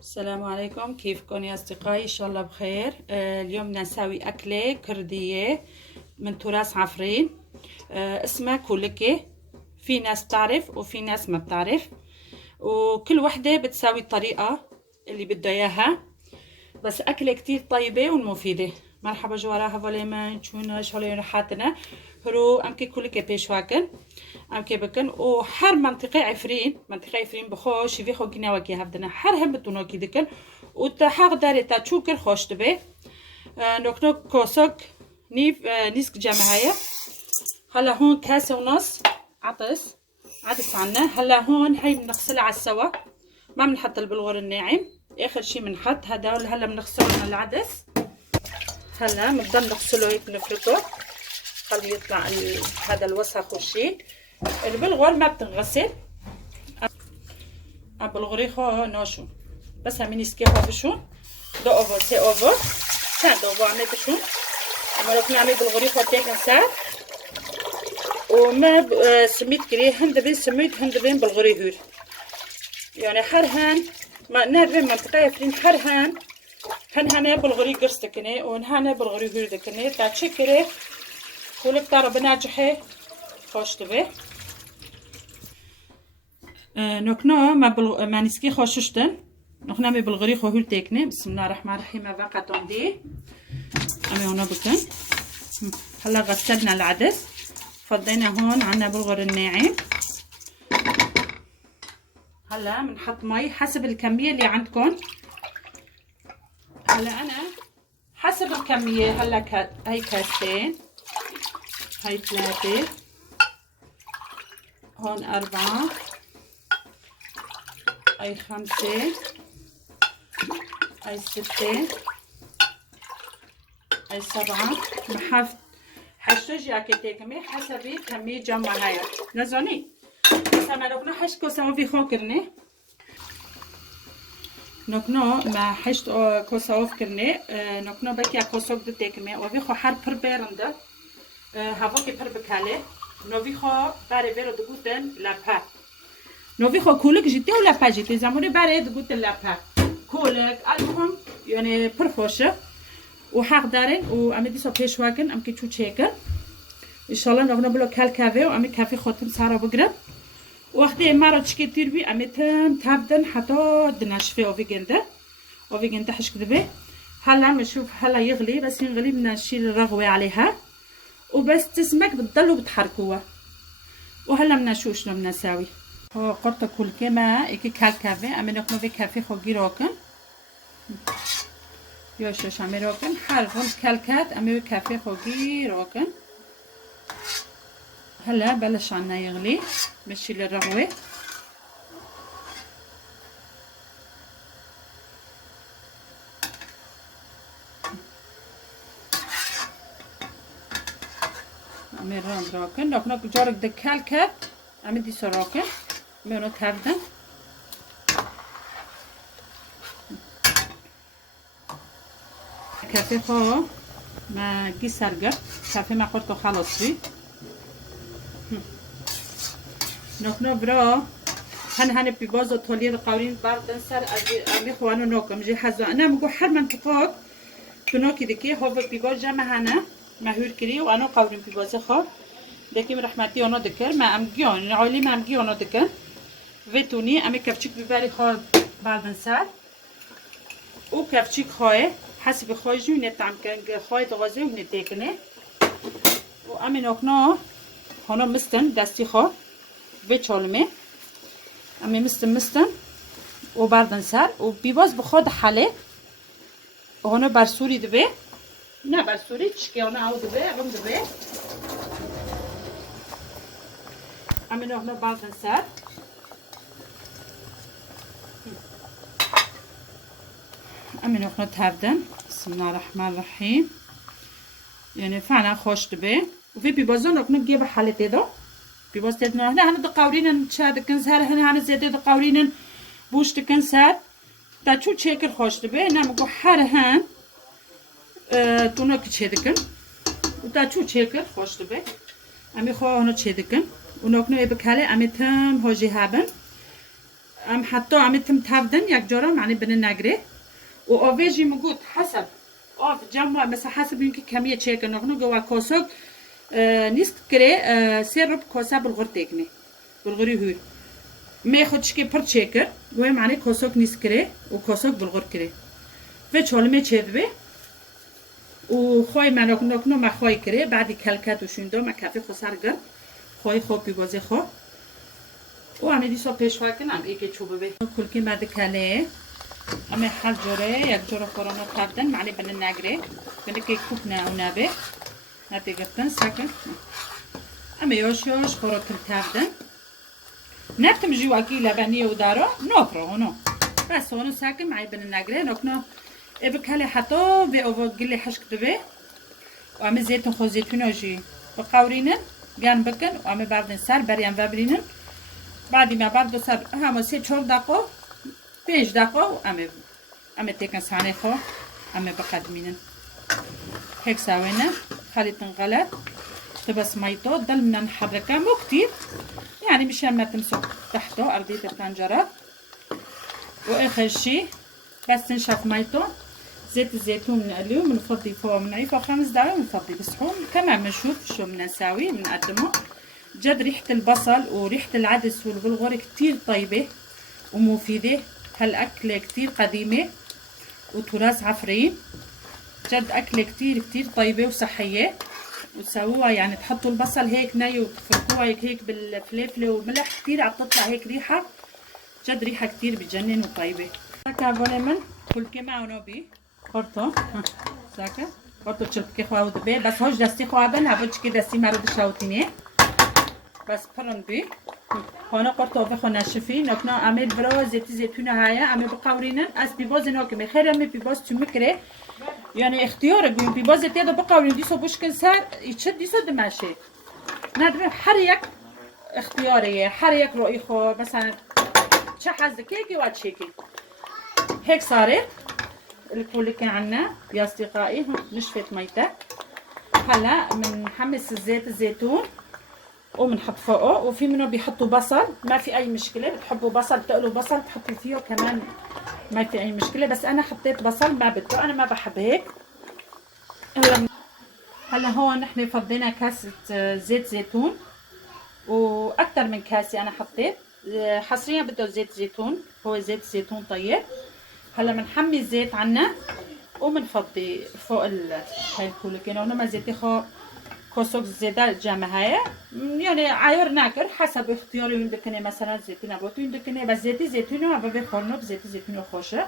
السلام عليكم، كيفكم يا أصدقائي؟ إن شاء الله بخير. اليوم نسوي أكلة كردية من تراث عفرين. اسمها كولكة. في ناس بتعرف وفي ناس ما بتعرف، وكل وحدة بتسوي الطريقة اللي بدها إياها، بس أكلة كتير طيبة ومفيدة. مرحبا جوارها وليمان شونا شغلين راحتنا هرو أمكي كولكة بيشواكن أمكي بكن وحر منطقة عفرين بخوش في خو جنا وكي هفدنا حر هم بتونو كي دكن وتحق داري تا تشوكر خوش تبي نوك نوك كوسك نيسك جمعية. هلا هون كاسة ونص عدس عنا. هلا هون هاي بنغسلها على السوا، ما بنحط البلغور الناعم، اخر شي بنحط هدول. هلا بنغسلهم العدس، هلا بنضل نغسله هيك نفركه خلي يطلع هذا الوسخ والشي. البلغور ما بتنغسل، البلغوريخو نوشو بس همين يسكيخو بشون دو اوفر سي اوفر سان دو اوفر عمي بشون ومالك نعمل بلغوريخو تيكن سان وما سميت كريه هندبين سميت هندبين بلغوري هور يعني حرهان ما نهر منطقة يفرين حرهان هنهانا بلغوري قرستكني ونهانا بلغوري هور دكني تاتشكري كولك تارو بناجحي خوش تبه نوكنا ما نسكي خوششتن نوكنا مي بلغري خو هول تكني. بسم الله الرحمن الرحيم. بقى توندي امي هنا بكن. هلا غسلنا العدس، فضينا هون عنا بلغر الناعم. هلا بنحط مي حسب الكميه اللي عندكم. هلا انا حسب الكميه. هلا هاي كاستين، هاي 3، هون 4، هاي 5، هاي 6، هاي 7. محافظ حشتج كتيكمي حسب كمية جمع هاي نزوني. بس ما نكنا حشكو سوا في خوكرني نكنا ما حشت كوسا وفكرني نكنا بكي كوسوك دتيكمي وفي خو حر پر بيرنده هاوكي پر بكالي نوفي خو باري بيرو دقوتن لابا نوفي خو كولك جيتي ولا با جيتي زموني باري دقوتن لابا كولك المهم يعني برفوشه وحق دارين وامدي سو بيشواكن امكي تشو تشيكن ان شاء الله نغنا بلو كال كافي وامي كافي خوتم سارا بقرب وقتي مارو تشكي تيربي امي تابدن حتى دناشفي اوفيجنده حشك دبي. هلا بنشوف هلا يغلي، بس يغلي بدنا نشيل الرغوه عليها وبس تسمك بتضلوا بتحركوها. وهلا بدنا نشوف شنو بدنا نساوي. هو قرطه كل كما ايكي كال كافي امي نكنو في كافي خو جيروكن يوشوش امي روكن حرفون كالكات امي كافي خو جيروكن. هلا بلش عنا يغلي بنشيل الرغوه. امي روكن نكنو جورك دكالكات امي دي سروكن ميونو تابدن كافي خو ما جي سرقر كافي ما قرطو خلاص بي نوكنو برو هن بيبازو تولير قاورين باردن سر امي خوانو نوكم جي حزو انا مقو حر منطقوك تنوكي دكي هو بيباز جمع هنا مهور كري وانو قاورين بيبازو خو دكي مرحمتي اونو دكر ما امجيون عولي ما امجي اونو دكر فيتوني امي كفچيك بيباري خو باردن سر و كفچيك خواه حسب خواه نتعم كن خواه دغازي و نتاكنه و امي نوكنو هونو مستن دستي خو بچولمه امي مستن و باردن سر و بيباز بخود حاله هونو برسوري دبه نه برسوري تشكي هونو او دبه رم دبه امي نوكنو باردن سر امي نوكنو تابدن. بسم الله الرحمن الرحيم. يعني فعلا خوش دبه وفي بيبازو نوكنو جيبه حاله تيدو بيباز تدنا هنا دقاورين شاد كنزهر هنا زيادة دقاورين بوش تكنسر تا شو تشكر خوش تبي انا مقو حرهان تونو كتشدكن وتا شو تشكر خوش تبي امي خو هنا تشدكن ونوكنو يبكالي امي تم هوجي هابن ام حتى عملتم تهبدن یک جورا معنی بن نگره و آویجی موجود حسب آف جمع مثلا حسب اینکه کمیه چیک نغنو گوا کوسوک نیست کره سرب کوسا بلغور تکنی بلغوری هوی می خودش که پر چیکر گوی معنی کوسوک نیست کره و کوسوک بلغور کره و چالمه چیدوه و خوای من نکنو ما خوای کره بعدی کلکت و شوندو ما کافی خسر گر خوای خوب بی خو و همه دیسا پیشوا کنم ایکی چوبه به کلکی بعد کله اما حال جوره یک جوره خورانا تبدن معنی بن نگره بنده که کوک نه و نبه نتی گفتن سکن اما یاش خوراتل تبدن نفتم جیو اکی لبنیه و دارا نکره هنو بس هنو سکن معنی بن نگره نکنو ابو کله حتی به او گلی حشک دوه و اما زیتون خو زیتون جی بقورینن گن بکن و اما بردن سر بریم و برینن بعدی ما بعد دو سر همه 3-4 دقیقه 5 دقیقه و اما تکن سانه خو اما بقدمینن هيك سوينا خليط غلط بس ميته ضل بدنا نحركها مو كتير يعني مشان ما تمسك تحته أرضية الطنجرة وآخر شي بس تنشف ميته زيت الزيتون بنقليه وبنفضي فوق بنعيفه 5 دقايق وبنفضي بالصحون كمان بنشوف شو بدنا نساوي بنقدمه جد ريحة البصل وريحة العدس والبلغور كتير طيبة ومفيدة هالأكلة كتير قديمة وتراث عفري جد أكلة كتير طيبة وصحية وتسووها يعني تحطوا البصل هيك ني وتفركوها هيك بالفلفلة وملح كتير عم تطلع هيك ريحة جد ريحة كتير بتجنن وطيبة ساكا فوليمن كل كما ونوبي خورتو ساكا خورتو تشربكي خواهو دبي بس هوش دستي خوابن هبوش كي دستي مرد شاوتيني بس پرن بی خانه قرطه و خانه شفی نکنا امید برای زیتی زیتون هایا امید بقورینن از بیباز ناکم خیر امید بیباز تو میکره یعنی اختیار گویم بیباز زیتی دا بقورین دیسو بشکن سر ایچه دیسو دمشه نداره هر یک اختیاریه هر یک رأی خو مثلا چه حزده که و چه که هيك صارت الكل كان عنا يا اصدقائي نشفت ميته هلا بنحمص الزيتون وبنحط فوقه وفي منه بيحطوا بصل ما في اي مشكله بتحبوا بصل تقلوا بصل تحطوا فيه كمان ما في اي مشكله بس انا حطيت بصل ما بده انا ما بحب هيك هلا هون نحن فضينا كاسه زيت زيتون واكثر من كاسه انا حطيت حصريا بده زيت زيتون هو زيت زيتون طيب هلا بنحمي الزيت عنا وبنفضي فوق هاي الكل كانوا ما زيت خو كوسوك زيادة جامعة هاي يعني عيار ناكر حسب اختياري يندكني مثلا زيتون أبوتو يندكني بس زيتي زيتونو أبى بخورنو بزيتي زيتونو خوشه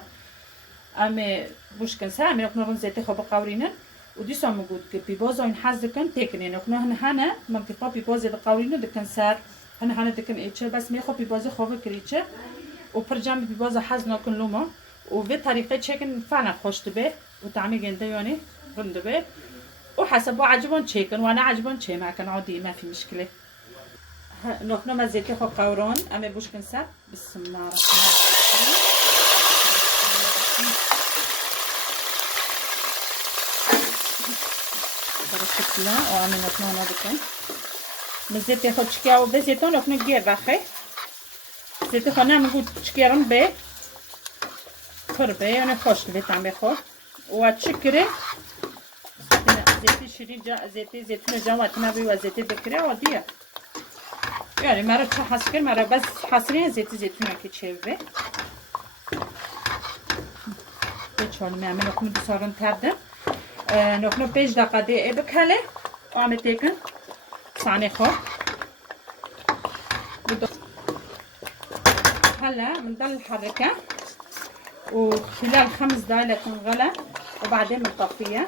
أما بوش كنسا أما نكون زيتي خو بقورينن وديسو موجود كبيبوزو ينحز دكن تكني نكون هنا منطقة بيبوزي بقورينو دكن سار هنا دكن إيشه بس ميخو بيبوزي خو بكريشه وبرجام بيبوزو حز نكون لوما وبطريقة تشيكن فعلا خوش تبه وطعمي جنده يعني رندبه وحسب عجبون تشيكن وانا عجبون شي ما كان عادي ما في مشكله نحن ما زيتي خو قورون اما بوش كنسا بسم الله الرحمن الرحيم بركتلا وانا نحن نادكن مزيتي خو تشكياو بزيتون نحن جير باخي زيتي خو نعمل تشكيرن به قربه انا خوش بيت عم بخو وتشكري زيتي شيرين جا زيتي زيتون جوات ما بي وزيتي بكرة وديا يعني مرة شو حاسكر مرة بس حاسرين زيتي زيتون أكيد شيء بتشون ما عملنا كم بصارن تابدا نحن 5 دقيقة بكله وعم تيكن صانع خو هلا بنضل نحركها وخلال 5 دقائق تنغلى وبعدين بنطفيها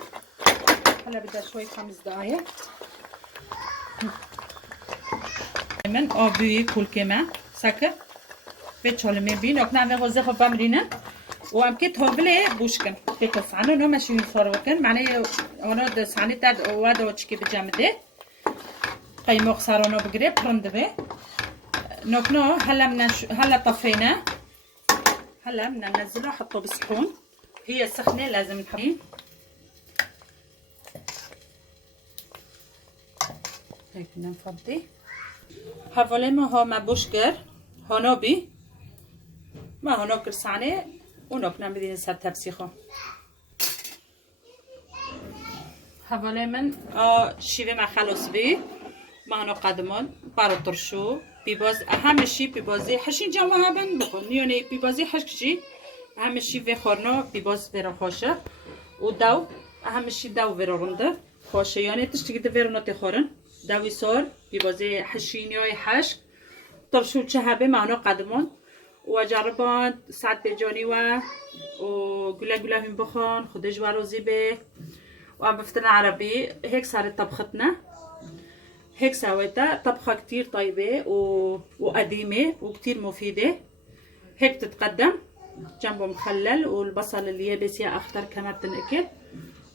هلا بدها شوي 5 دقايق من آبی کل کما سکر به چالمه بین اکنون عمه غزه خوب بمرینن و ام که تابله بوش کن به تصعنه نو مشون فارو کن معنی آنها دستعنی تد اواد و چکی بجمده قیمق سرانو بگیره پرنده به نکنو هلا طفینا هلا بننزله حطه بسخون هي سخنه لازم نحطيه هيك نفضي هفوليمو ها ما بوشكر هانوبي ما هناك رسانة وناك نمدين سر تبسيخه حواله من شیوه ما خلاص بی ما هنو قدمان برا ترشو بیباز همشی بیبازی حشین جمعه هبن بخون یعنی بیبازی حشکشی همشی و خورنا بیباز برا خوشه و دو همشی دو برا رنده خوشه یعنی تشتگی دو برا ناتی خورن دوی سال بیبازی حشینی های حشک ترشو چه هبه ما هنو قدمان و جربان ساعت بجانی و گله گله من بخون خودش ورازی به وعم بفتنا عربي هيك صارت طبختنا هيك سويتها طبخة كتير طيبة وقديمة وكتير مفيدة هيك بتتقدم جنبه مخلل والبصل اليابس يا أخضر كمان بتنأكل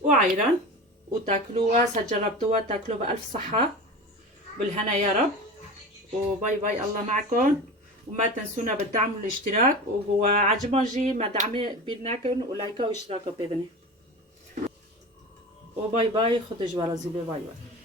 وعيران وتاكلوها سجربتوها تاكلوا بألف صحة بالهنا يا رب وباي باي الله معكم وما تنسونا بالدعم والاشتراك وعجبانجي ما دعمي بيناكم ولايكا واشتراكا بإذنه وباي باي خدش ورازي باي باي